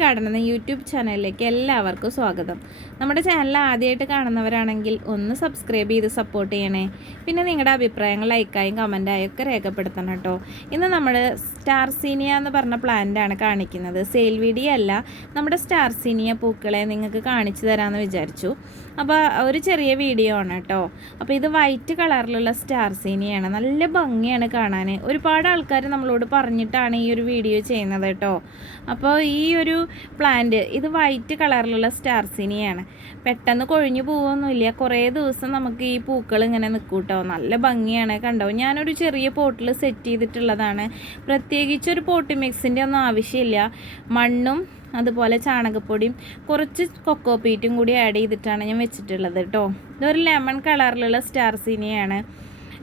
Garden എന്ന YouTube ചാനലിലേക്ക് എല്ലാവർക്കും സ്വാഗതം. നമ്മുടെ ചാനൽ ആദ്യമായിട്ട് കാണുന്നവരാണെങ്കിൽ ഒന്ന് സബ്സ്ക്രൈബ് ചെയ്ത് സപ്പോർട്ട് ചെയ്യണേ. പിന്നെ നിങ്ങളുടെ അഭിപ്രായങ്ങൾ ലൈക്കായും കമൻറ്റായും ഒക്കെ രേഖപ്പെടുത്തണം കേട്ടോ. ഇന്ന് നമ്മൾ സ്റ്റാർസീനിയ എന്ന് പറഞ്ഞ പ്ലാന്റാണ് കാണിക്കുന്നത്. സെയിൽ വീഡിയോ അല്ല, നമ്മുടെ സ്റ്റാർസീനിയ പൂക്കളെ നിങ്ങൾക്ക് കാണിച്ചു തരാമെന്ന് വിചാരിച്ചു. അപ്പോൾ ഒരു ചെറിയ വീഡിയോ ആണ് കേട്ടോ. അപ്പോൾ ഇത് വൈറ്റ് കളറിലുള്ള സ്റ്റാർസീനിയാണ്. നല്ല ഭംഗിയാണ് കാണാൻ. ഒരുപാട് ആൾക്കാർ നമ്മളോട് പറഞ്ഞിട്ടാണ് ഈ ഒരു വീഡിയോ ചെയ്യുന്നത് കേട്ടോ. അപ്പോൾ ഈ ഒരു പ്ലാന്റ് ഇത് വൈറ്റ് കളറിലുള്ള സ്റ്റാർസീനിയാണ്. പെട്ടെന്ന് കൊഴിഞ്ഞു പോവുമൊന്നുമില്ല. കുറേ ദിവസം നമുക്ക് ഈ പൂക്കൾ ഇങ്ങനെ നിൽക്കും കേട്ടോ. നല്ല ഭംഗിയാണ്. കണ്ടോ, ഞാനൊരു ചെറിയ പോട്ടിൽ സെറ്റ് ചെയ്തിട്ടുള്ളതാണ്. പ്രത്യേകിച്ചൊരു പോട്ടി മിക്സിൻ്റെ ഒന്നും ആവശ്യമില്ല. മണ്ണും അതുപോലെ ചാണകപ്പൊടിയും കുറച്ച് കൊക്കോ പീറ്റും കൂടി ആഡ് ചെയ്തിട്ടാണ് ഞാൻ വെച്ചിട്ടുള്ളത് കേട്ടോ. ഇതൊരു ലെമൺ കളറിലുള്ള സ്റ്റാർസീനിയാണ്.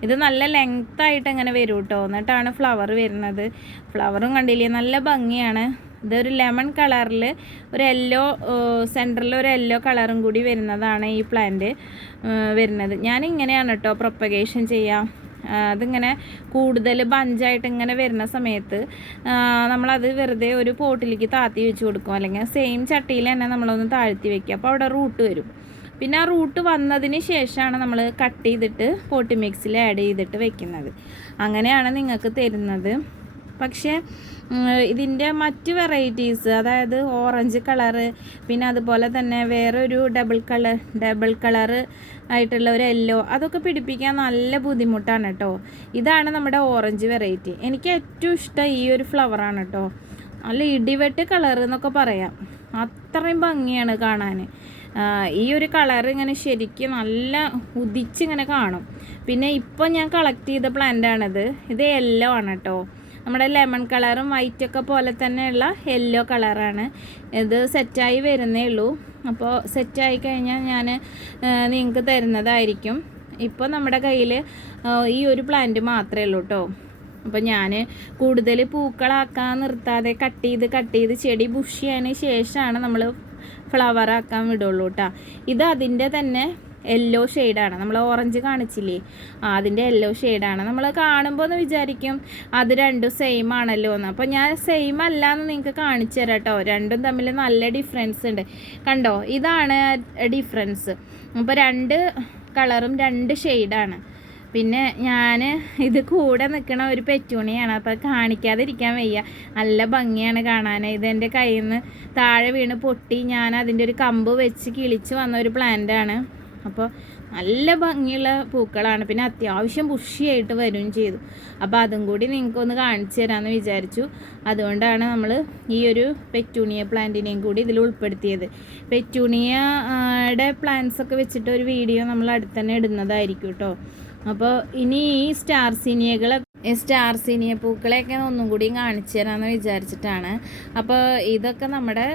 ഇത് നല്ല ലെങ്ത്തായിട്ട് അങ്ങനെ വരും കേട്ടോ. എന്നിട്ടാണ് ഫ്ലവർ വരുന്നത്. ഫ്ലവറും കണ്ടില്ലേ, നല്ല ഭംഗിയാണ്. ഇതൊരു ലെമൺ കളറിൽ ഒരു യെല്ലോ സെൻറ്ററിൽ ഒരു യെല്ലോ കളറും കൂടി വരുന്നതാണ് ഈ പ്ലാന്റ് വരുന്നത്. ഞാനിങ്ങനെയാണ് കേട്ടോ പ്രൊപ്പഗേഷൻ ചെയ്യാം. അതിങ്ങനെ കൂടുതൽ ബഞ്ചായിട്ട് ഇങ്ങനെ വരുന്ന സമയത്ത് നമ്മളത് വെറുതെ ഒരു പോട്ടിലേക്ക് താത്തി വെച്ച് കൊടുക്കും, അല്ലെങ്കിൽ സെയിം ചട്ടിയിൽ തന്നെ നമ്മളൊന്ന് താഴ്ത്തി വെക്കുക. അപ്പോൾ അവിടെ റൂട്ട് വരും. പിന്നെ ആ റൂട്ട് വന്നതിന് ശേഷമാണ് നമ്മൾ കട്ട് ചെയ്തിട്ട് പോട്ടി മിക്സിൽ ആഡ് ചെയ്തിട്ട് വെക്കുന്നത്. അങ്ങനെയാണ് നിങ്ങൾക്ക് തരുന്നത്. പക്ഷേ ഇതിൻ്റെ മറ്റ് വെറൈറ്റീസ്, അതായത് ഓറഞ്ച് കളറ്, പിന്നെ അതുപോലെ തന്നെ വേറൊരു ഡബിൾ കളറ് ആയിട്ടുള്ള ഒരു യെല്ലോ, അതൊക്കെ പിടിപ്പിക്കാൻ നല്ല ബുദ്ധിമുട്ടാണ് കേട്ടോ. ഇതാണ് നമ്മുടെ ഓറഞ്ച് വെറൈറ്റി. എനിക്ക് ഏറ്റവും ഇഷ്ടം ഈ ഒരു ഫ്ലവറാണ് കേട്ടോ. നല്ല ഇടിവെട്ട് കളർ എന്നൊക്കെ പറയാം. അത്രയും ഭംഗിയാണ് കാണാൻ. ഈ ഒരു കളർ ഇങ്ങനെ ശരിക്കും നല്ല ഉദിച്ചിങ്ങനെ കാണും. പിന്നെ ഇപ്പോൾ ഞാൻ കളക്ട് ചെയ്ത പ്ലാന്റാണിത്. ഇത് യെല്ലോ ആണ് കേട്ടോ. നമ്മുടെ ലെമൺ കളറും വൈറ്റൊക്കെ പോലെ തന്നെയുള്ള യെല്ലോ കളറാണ്. ഇത് സെറ്റായി വരുന്നേ ഉള്ളൂ. അപ്പോൾ സെറ്റായി കഴിഞ്ഞാൽ ഞാൻ നിങ്ങൾക്ക് തരുന്നതായിരിക്കും. ഇപ്പോൾ നമ്മുടെ കയ്യിൽ ഈ ഒരു പ്ലാന്റ് മാത്രമേ ഉള്ളൂ കേട്ടോ. അപ്പോൾ ഞാൻ കൂടുതൽ പൂക്കളാക്കാൻ നിർത്താതെ കട്ട് ചെയ്ത് ചെടി ബുഷിയതിന് ശേഷമാണ് നമ്മൾ ഫ്ലവറാക്കാൻ വിടുള്ളൂ കേട്ടോ. ഇത് അതിൻ്റെ തന്നെ യെല്ലോ ഷെയ്ഡാണ്. നമ്മൾ ഓറഞ്ച് കാണിച്ചില്ലേ, അതിൻ്റെ യെല്ലോ ഷെയ്ഡാണ്. നമ്മൾ കാണുമ്പോൾ ഒന്ന് വിചാരിക്കും അത് രണ്ടും സെയിം ആണല്ലോ എന്ന്. അപ്പോൾ ഞാൻ സെയിം അല്ല എന്ന് നിങ്ങൾക്ക് കാണിച്ചു തരാം കേട്ടോ. രണ്ടും തമ്മിൽ നല്ല ഡിഫറൻസ് ഉണ്ട്. കണ്ടോ, ഇതാണ് ഡിഫറൻസ്. അപ്പോൾ രണ്ട് കളറും രണ്ട് ഷെയ്ഡാണ്. പിന്നെ ഞാൻ ഇത് കൂടെ നിൽക്കണ ഒരു പെറ്റൂണിയാണ്. അപ്പോൾ കാണിക്കാതിരിക്കാൻ വയ്യ. നല്ല ഭംഗിയാണ് കാണാൻ. ഇതെൻ്റെ കയ്യിൽ നിന്ന് താഴെ വീണ് പൊട്ടി ഞാൻ അതിൻ്റെ ഒരു കമ്പ് വെച്ച് കിളിച്ച് വന്ന ഒരു പ്ലാന്റാണ്. അപ്പോൾ നല്ല ഭംഗിയുള്ള പൂക്കളാണ്. പിന്നെ അത്യാവശ്യം ബുഷിയായിട്ട് വരികയും ചെയ്തു. അപ്പോൾ അതും കൂടി നിങ്ങൾക്കൊന്ന് കാണിച്ചു തരാമെന്ന് വിചാരിച്ചു. അതുകൊണ്ടാണ് നമ്മൾ ഈ ഒരു പെറ്റൂണിയ പ്ലാന്റിനെയും കൂടി ഇതിൽ ഉൾപ്പെടുത്തിയത്. പെറ്റൂണിയയുടെ പ്ലാന്റ്സൊക്കെ വെച്ചിട്ട് ഒരു വീഡിയോ നമ്മൾ അടുത്ത് തന്നെ ഇടുന്നതായിരിക്കും കേട്ടോ. അപ്പോൾ ഇനി ഈ സ്റ്റാർസീനിയ പൂക്കളെയൊക്കെ ഒന്നും കൂടി കാണിച്ചു തരാമെന്ന് വിചാരിച്ചിട്ടാണ്. അപ്പോൾ ഇതൊക്കെ നമ്മുടെ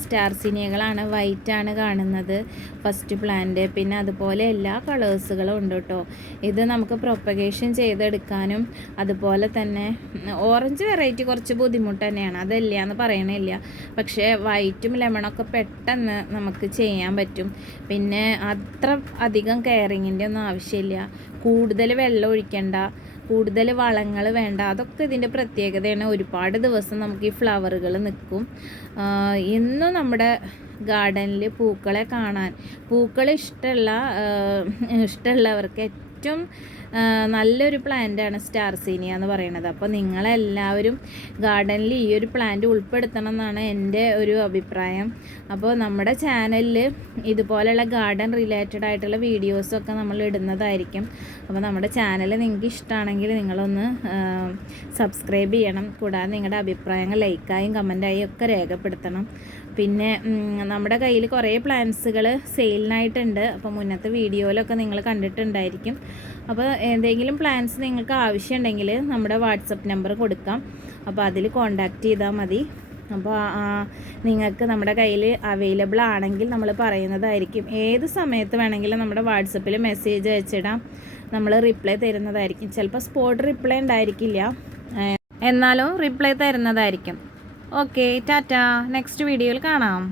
സ്റ്റാർസീനിയകളാണ്. വൈറ്റാണ് കാണുന്നത് ഫസ്റ്റ് പ്ലാന്റ്. പിന്നെ അതുപോലെ എല്ലാ കളേഴ്സുകളും ഉണ്ട് കേട്ടോ. ഇത് നമുക്ക് പ്രൊപ്പഗേഷൻ ചെയ്തെടുക്കാനും അതുപോലെ തന്നെ ഓറഞ്ച് വെറൈറ്റി കുറച്ച് ബുദ്ധിമുട്ട് തന്നെയാണ്, അതില്ല എന്ന് പറയണില്ല. പക്ഷേ വൈറ്റും ലെമണൊക്കെ പെട്ടെന്ന് നമുക്ക് ചെയ്യാൻ പറ്റും. പിന്നെ അത്ര അധികം കെയറിങ്ങിൻ്റെ ഒന്നും ആവശ്യമില്ല. കൂടുതൽ വെള്ളം ഒഴിക്കണ്ട, കൂടുതൽ വളങ്ങൾ വേണ്ട. അതൊക്കെ ഇതിൻ്റെ പ്രത്യേകതയാണ്. ഒരുപാട് ദിവസം നമുക്ക് ഈ ഫ്ലവറുകൾ നിൽക്കും. ഇന്നും നമ്മുടെ ഗാർഡനിൽ പൂക്കളെ കാണാൻ, പൂക്കൾ ഇഷ്ടമുള്ളവർക്ക് ഏറ്റവും നല്ലൊരു പ്ലാന്റാണ് സ്റ്റാർസീനിയ എന്ന് പറയുന്നത്. അപ്പോൾ നിങ്ങളെല്ലാവരും ഗാർഡനിൽ ഈ ഒരു പ്ലാന്റ് ഉൾപ്പെടുത്തണം എന്നാണ് എൻ്റെ ഒരു അഭിപ്രായം. അപ്പോൾ നമ്മുടെ ചാനലിൽ ഇതുപോലെയുള്ള ഗാർഡൻ റിലേറ്റഡ് ആയിട്ടുള്ള വീഡിയോസൊക്കെ നമ്മൾ ഇടുന്നതായിരിക്കും. അപ്പോൾ നമ്മുടെ ചാനൽ നിങ്ങൾക്ക് ഇഷ്ടമാണെങ്കിൽ നിങ്ങളൊന്ന് സബ്സ്ക്രൈബ് ചെയ്യണം. കൂടാതെ നിങ്ങളുടെ അഭിപ്രായങ്ങൾ ലൈക്കായും കമൻറ്റായും ഒക്കെ രേഖപ്പെടുത്തണം. പിന്നെ നമ്മുടെ കയ്യിൽ കുറേ പ്ലാന്റ്സുകൾ സെയിലിനായിട്ടുണ്ട്. അപ്പോൾ മുന്നത്തെ വീഡിയോയിലൊക്കെ നിങ്ങൾ കണ്ടിട്ടുണ്ടായിരിക്കും. അപ്പോൾ എന്തെങ്കിലും പ്ലാൻസ് നിങ്ങൾക്ക് ആവശ്യമുണ്ടെങ്കിൽ നമ്മുടെ വാട്സപ്പ് നമ്പർ കൊടുക്കാം. അപ്പോൾ അതിൽ കോൺടാക്റ്റ് ചെയ്താൽ മതി. അപ്പോൾ നിങ്ങൾക്ക് നമ്മുടെ കയ്യിൽ അവൈലബിൾ ആണെങ്കിൽ നമ്മൾ പറയുന്നതായിരിക്കും. ഏത് സമയത്ത് വേണമെങ്കിലും നമ്മുടെ വാട്സപ്പിൽ മെസ്സേജ് അയച്ചിടാം. നമ്മൾ റിപ്ലൈ തരുന്നതായിരിക്കും. ചിലപ്പോൾ സ്പോട്ട് റിപ്ലൈ ഉണ്ടായിരിക്കില്ല, എന്നാലും റിപ്ലൈ തരുന്നതായിരിക്കും. ഓക്കെ, ടാറ്റാ. നെക്സ്റ്റ് വീഡിയോയിൽ കാണാം.